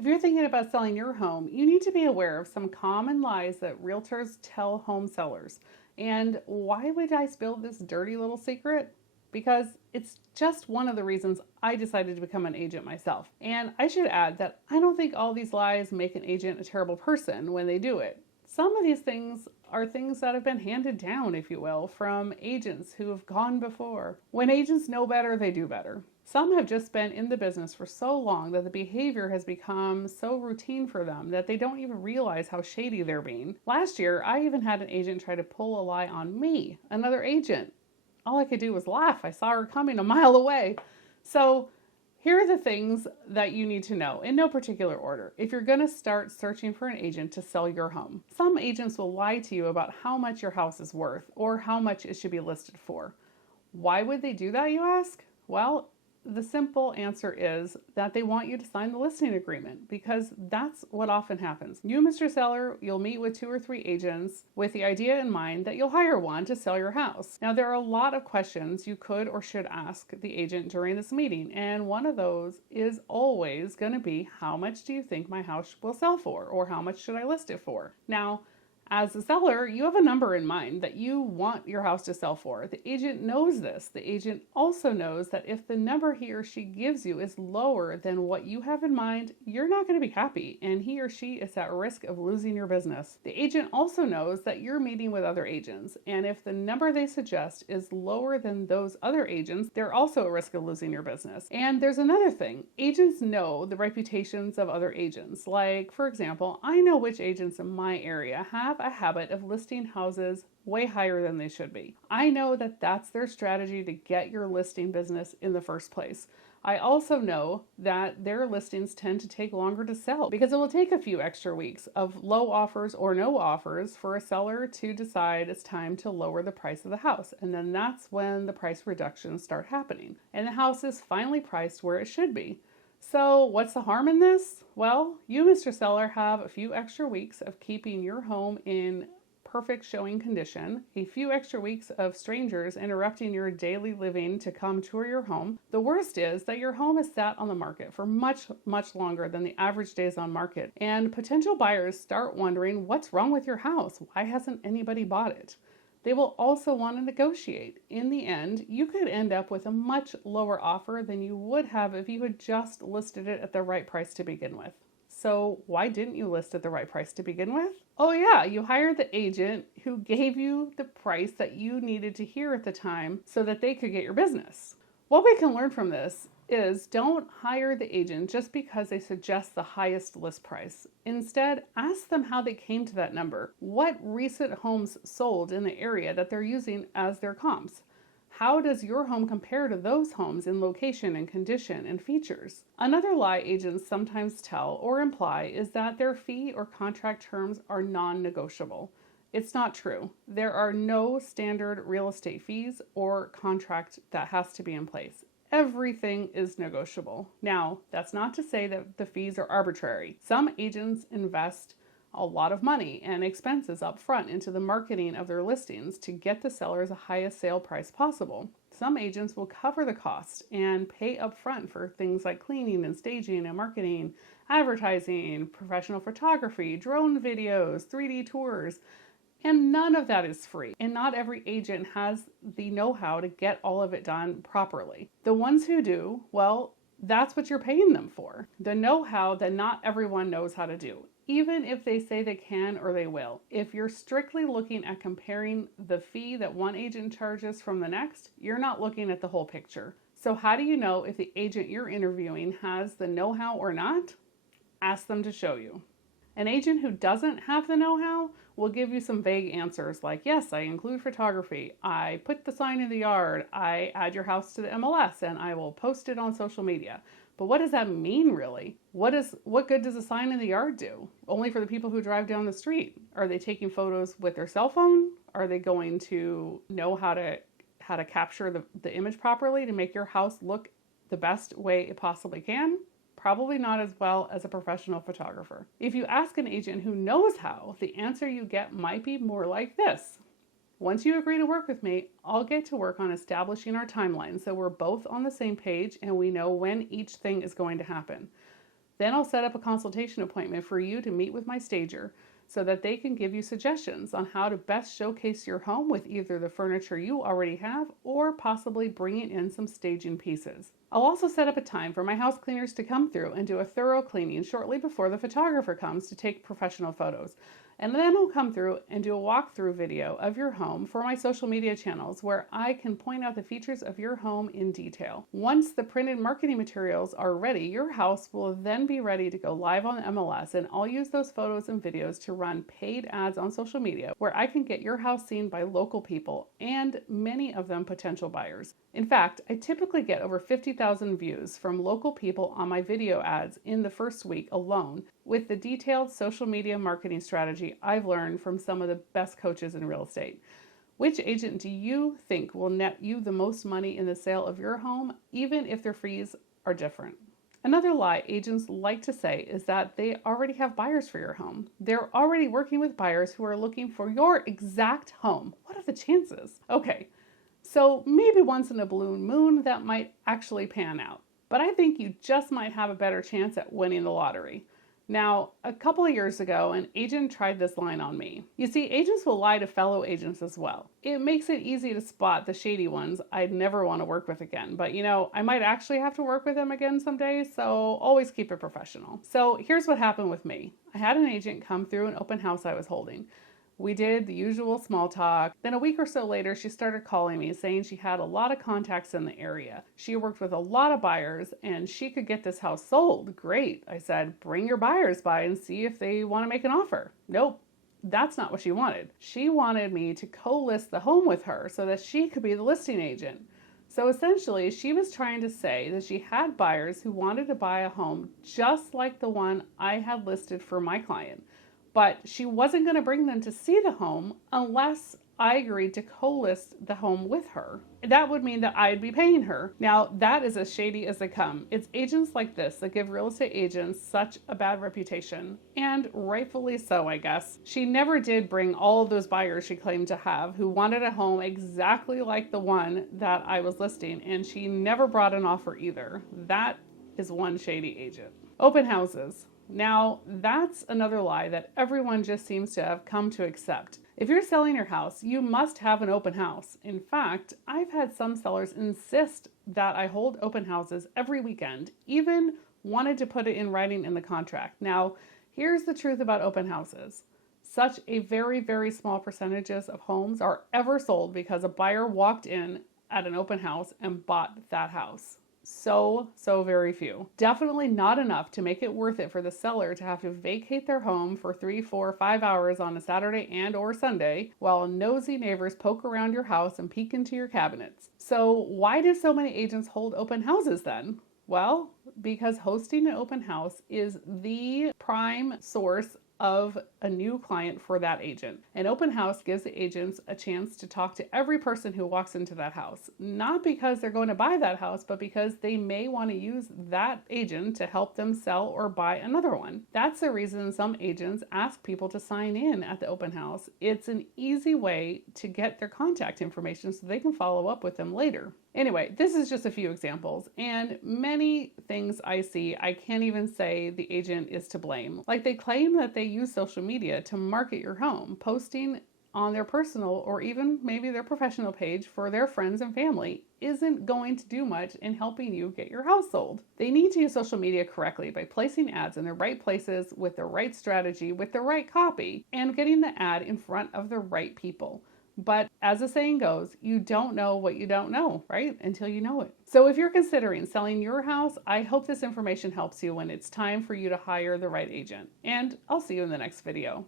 If you're thinking about selling your home, you need to be aware of some common lies that realtors tell home sellers. And why would I spill this dirty little secret? Because it's just one of the reasons I decided to become an agent myself. And I should add that I don't think all these lies make an agent a terrible person when they do it. Some of these things are things that have been handed down, if you will, from agents who have gone before. When agents know better, they do better. Some have just been in the business for so long that the behavior has become so routine for them that they don't even realize how shady they're being. Last year, I even had an agent try to pull a lie on me, another agent. All I could do was laugh. I saw her coming a mile away. So here are the things that you need to know in no particular order if you're going to start searching for an agent to sell your home. Some agents will lie to you about how much your house is worth or how much it should be listed for. Why would they do that, you ask? Well, the simple answer is that they want you to sign the listing agreement, because that's what often happens. You, Mr. Seller, you'll meet with 2 or 3 agents with the idea in mind that you'll hire one to sell your house. Now, there are a lot of questions you could or should ask the agent during this meeting, and one of those is always going to be, how much do you think my house will sell for, or how much should I list it for? Now, as a seller, you have a number in mind that you want your house to sell for. The agent knows this. The agent also knows that if the number he or she gives you is lower than what you have in mind, you're not going to be happy, and he or she is at risk of losing your business. The agent also knows that you're meeting with other agents, and if the number they suggest is lower than those other agents, they're also at risk of losing your business. And there's another thing. Agents know the reputations of other agents. Like, for example, I know which agents in my area have a habit of listing houses way higher than they should be. I know that that's their strategy to get your listing business in the first place. I also know that their listings tend to take longer to sell because it will take a few extra weeks of low offers or no offers for a seller to decide it's time to lower the price of the house. And then that's when the price reductions start happening. And the house is finally priced where it should be. So what's the harm in this? Well, you, Mr. Seller, have a few extra weeks of keeping your home in perfect showing condition, a few extra weeks of strangers interrupting your daily living to come tour your home. The worst is that your home is sat on the market for much, much longer than the average days on market, and potential buyers start wondering, what's wrong with your house? Why hasn't anybody bought it? They will also want to negotiate. In the end, you could end up with a much lower offer than you would have if you had just listed it at the right price to begin with. So why didn't you list at the right price to begin with? Oh yeah, you hired the agent who gave you the price that you needed to hear at the time so that they could get your business. What we can learn from this is, don't hire the agent just because they suggest the highest list price. Instead, ask them how they came to that number. What recent homes sold in the area that they're using as their comps? How does your home compare to those homes in location and condition and features? Another lie agents sometimes tell or imply is that their fee or contract terms are non-negotiable. It's not true. There are no standard real estate fees or contract that has to be in place. Everything is negotiable. Now, that's not to say that the fees are arbitrary. Some agents invest a lot of money and expenses up front into the marketing of their listings to get the sellers the highest sale price possible. Some agents will cover the cost and pay up front for things like cleaning and staging and marketing, advertising, professional photography, drone videos, 3D tours. And none of that is free. And not every agent has the know-how to get all of it done properly. The ones who do, well, that's what you're paying them for. The know-how that not everyone knows how to do, even if they say they can or they will. If you're strictly looking at comparing the fee that one agent charges from the next, you're not looking at the whole picture. So how do you know if the agent you're interviewing has the know-how or not? Ask them to show you. An agent who doesn't have the know-how will give you some vague answers like, yes, I include photography, I put the sign in the yard, I add your house to the MLS, and I will post it on social media. But what does that mean, really? What good does a sign in the yard do? Only for the people who drive down the street. Are they taking photos with their cell phone? Are they going to know how to capture the image properly to make your house look the best way it possibly can? Probably not as well as a professional photographer. If you ask an agent who knows how, the answer you get might be more like this. Once you agree to work with me, I'll get to work on establishing our timeline so we're both on the same page and we know when each thing is going to happen. Then I'll set up a consultation appointment for you to meet with my stager so that they can give you suggestions on how to best showcase your home with either the furniture you already have or possibly bringing in some staging pieces. I'll also set up a time for my house cleaners to come through and do a thorough cleaning shortly before the photographer comes to take professional photos. And then I'll come through and do a walkthrough video of your home for my social media channels where I can point out the features of your home in detail. Once the printed marketing materials are ready, your house will then be ready to go live on MLS, and I'll use those photos and videos to run paid ads on social media where I can get your house seen by local people and many of them potential buyers. In fact, I typically get over 50,000 views from local people on my video ads in the first week alone, with the detailed social media marketing strategy I've learned from some of the best coaches in real estate. Which agent do you think will net you the most money in the sale of your home, even if their fees are different? Another lie agents like to say is that they already have buyers for your home. They're already working with buyers who are looking for your exact home. What are the chances? Okay, so maybe once in a blue moon that might actually pan out. But I think you just might have a better chance at winning the lottery. Now, a couple of years ago, an agent tried this line on me. You see, agents will lie to fellow agents as well. It makes it easy to spot the shady ones I'd never want to work with again. But I might actually have to work with them again someday, so always keep it professional. So here's what happened with me. I had an agent come through an open house I was holding. We did the usual small talk. Then a week or so later, she started calling me saying she had a lot of contacts in the area. She worked with a lot of buyers and she could get this house sold. Great. I said, bring your buyers by and see if they want to make an offer. Nope. That's not what she wanted. She wanted me to co-list the home with her so that she could be the listing agent. So essentially, she was trying to say that she had buyers who wanted to buy a home just like the one I had listed for my client. But she wasn't going to bring them to see the home unless I agreed to co-list the home with her. That would mean that I'd be paying her. Now, that is as shady as they come. It's agents like this that give real estate agents such a bad reputation, and rightfully so, I guess. She never did bring all of those buyers she claimed to have who wanted a home exactly like the one that I was listing, and she never brought an offer either. That is one shady agent. Open houses. Now, that's another lie that everyone just seems to have come to accept. If you're selling your house, you must have an open house. In fact, I've had some sellers insist that I hold open houses every weekend, even wanted to put it in writing in the contract. Now, here's the truth about open houses. Such a very, very small percentages of homes are ever sold because a buyer walked in at an open house and bought that house. So very few. Definitely not enough to make it worth it for the seller to have to vacate their home for 3, 4, 5 hours on a Saturday and or Sunday while nosy neighbors poke around your house and peek into your cabinets. So why do so many agents hold open houses then? Well, because hosting an open house is the prime source of a new client for that agent. An open house gives the agents a chance to talk to every person who walks into that house, not because they're going to buy that house, but because they may want to use that agent to help them sell or buy another one. That's the reason some agents ask people to sign in at the open house. It's an easy way to get their contact information so they can follow up with them later. Anyway, this is just a few examples, and many things I see, I can't even say the agent is to blame. Like they claim that they use social media to market your home, posting on their personal or even maybe their professional page for their friends and family isn't going to do much in helping you get your house sold. They need to use social media correctly by placing ads in the right places with the right strategy, with the right copy, and getting the ad in front of the right people. But as the saying goes, you don't know what you don't know, right? Until you know it. So if you're considering selling your house, I hope this information helps you when it's time for you to hire the right agent. And I'll see you in the next video.